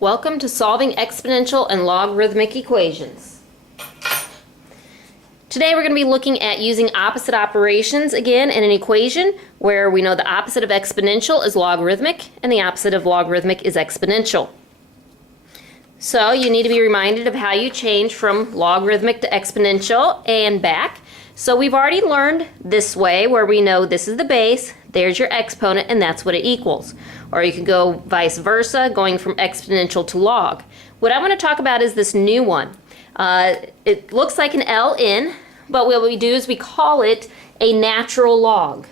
Welcome to solving exponential and logarithmic equations. Today we're going to be looking at using opposite operations again in an equation where we know the opposite of exponential is logarithmic and the opposite of logarithmic is exponential. So you need to be reminded of how you change from logarithmic to exponential and back. So we've already learned this way where we know this is the base, there's your exponent, and that's what it equals. Or you can go vice versa, going from exponential to log. What I want to talk about is this new one. It looks like an ln, but what we do is we call it a natural log.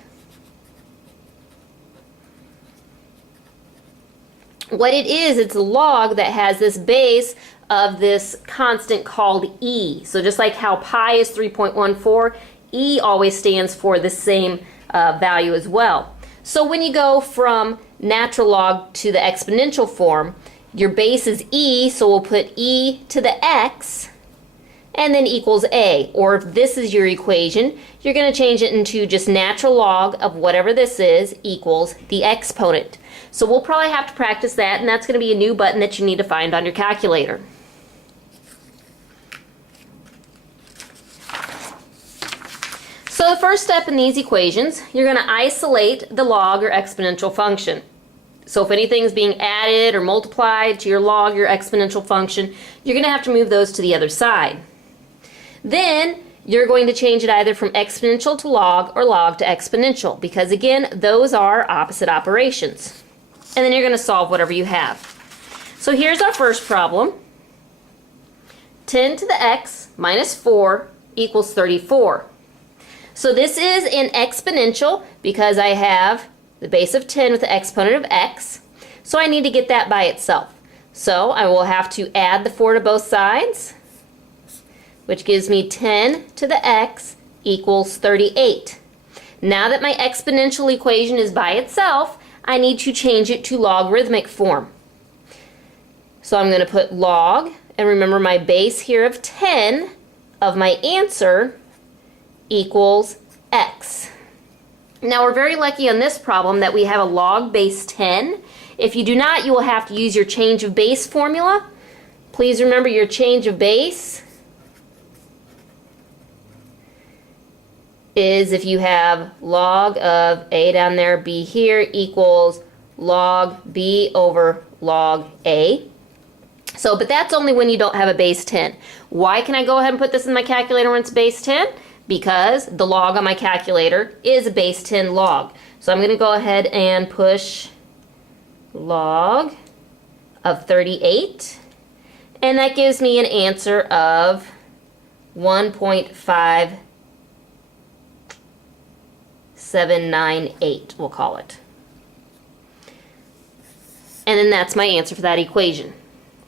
What it is, it's a log that has this base of this constant called e. So just like how pi is 3.14, e always stands for the same value as well. So when you go from natural log to the exponential form, your base is e, so we'll put e to the x and then equals a. Or if this is your equation, you're going to change it into just natural log of whatever this is equals the exponent. So we'll probably have to practice that, and that's going to be a new button that you need to find on your calculator. So the first step in these equations, you're going to isolate the log or exponential function. So if anything's being added or multiplied to your log or exponential function, you're going to have to move those to the other side. Then you're going to change it either from exponential to log or log to exponential, because again, those are opposite operations. And then you're going to solve whatever you have. So here's our first problem. 10 to the x minus 4 equals 34. So this is an exponential because I have the base of 10 with the exponent of x. So I need to get that by itself. So I will have to add the 4 to both sides, which gives me 10 to the x equals 38. Now that my exponential equation is by itself, I need to change it to logarithmic form. So I'm going to put log, and remember my base here of 10 of my answer equals x. Now we're very lucky on this problem that we have a log base 10. If you do not, you will have to use your change of base formula. Please remember your change of base is if you have log of a down there, b here equals log b over log a. So, but that's only when you don't have a base 10. Why can I go ahead and put this in my calculator when it's base 10? Because the log on my calculator is a base 10 log. So I'm going to go ahead and push log of 38. And that gives me an answer of 1.5798, we'll call it. And then that's my answer for that equation.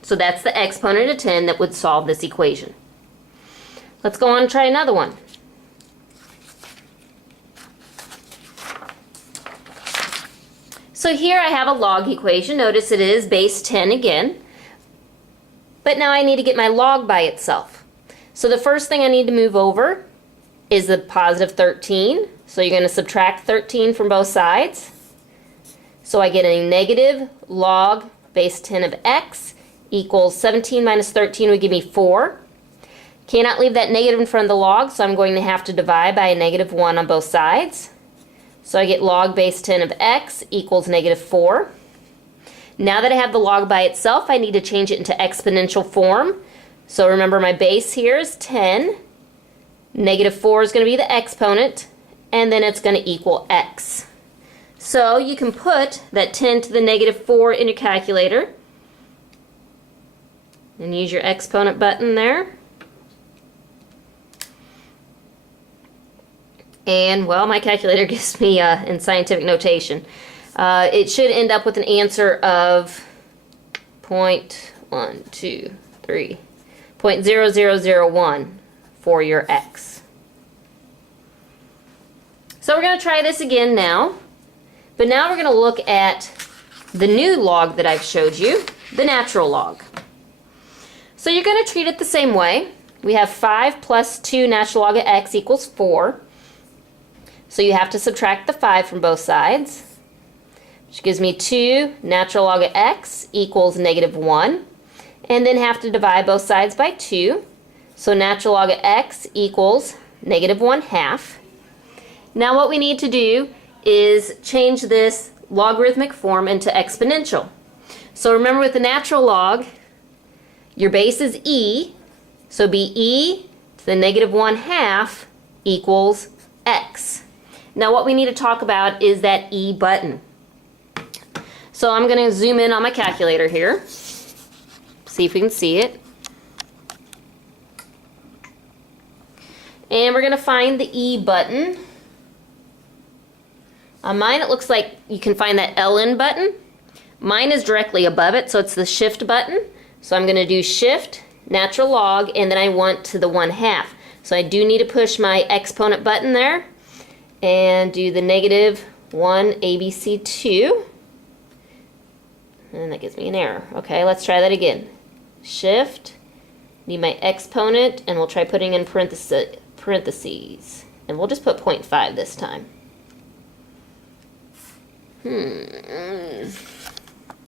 So that's the exponent of 10 that would solve this equation. Let's go on and try another one. So here I have a log equation. Notice it is base 10 again. But now I need to get my log by itself. So the first thing I need to move over is the positive 13. So you're going to subtract 13 from both sides. So I get a negative log base 10 of x equals 17 minus 13 would give me 4. Cannot leave that negative in front of the log, so I'm going to have to divide by a negative 1 on both sides. So I get log base 10 of x equals negative 4. Now that I have the log by itself, I need to change it into exponential form. So remember my base here is 10. Negative 4 is going to be the exponent, and then it's going to equal x. So you can put that 10 to the negative 4 in your calculator and use your exponent button there. And, well, my calculator gives me in scientific notation. It should end up with an answer of 0.0001 for your x. So we're going to try this again now. But now we're going to look at the new log that I've showed you, the natural log. So you're going to treat it the same way. We have 5 plus 2 natural log of x equals 4. So you have to subtract the 5 from both sides. which gives me 2 natural log of x equals -1. And then have to divide both sides by 2. So natural log of x equals -1/2. Now what we need to do is change this logarithmic form into exponential. So remember, with the natural log, your base is e, so be e to the -1/2 equals x. Now what we need to talk about is that e button. So I'm going to zoom in on my calculator here, see if we can see it. And we're going to find the e button. On mine it looks like you can find that ln button. Mine is directly above it, so it's the shift button. So I'm going to do shift, natural log, and then I want to the 1/2. So I do need to push my exponent button there and do the -1 ABC2. And that gives me an error. Okay, let's try that again. Shift, need my exponent, and we'll try putting in parentheses. And we'll just put 0.5 this time.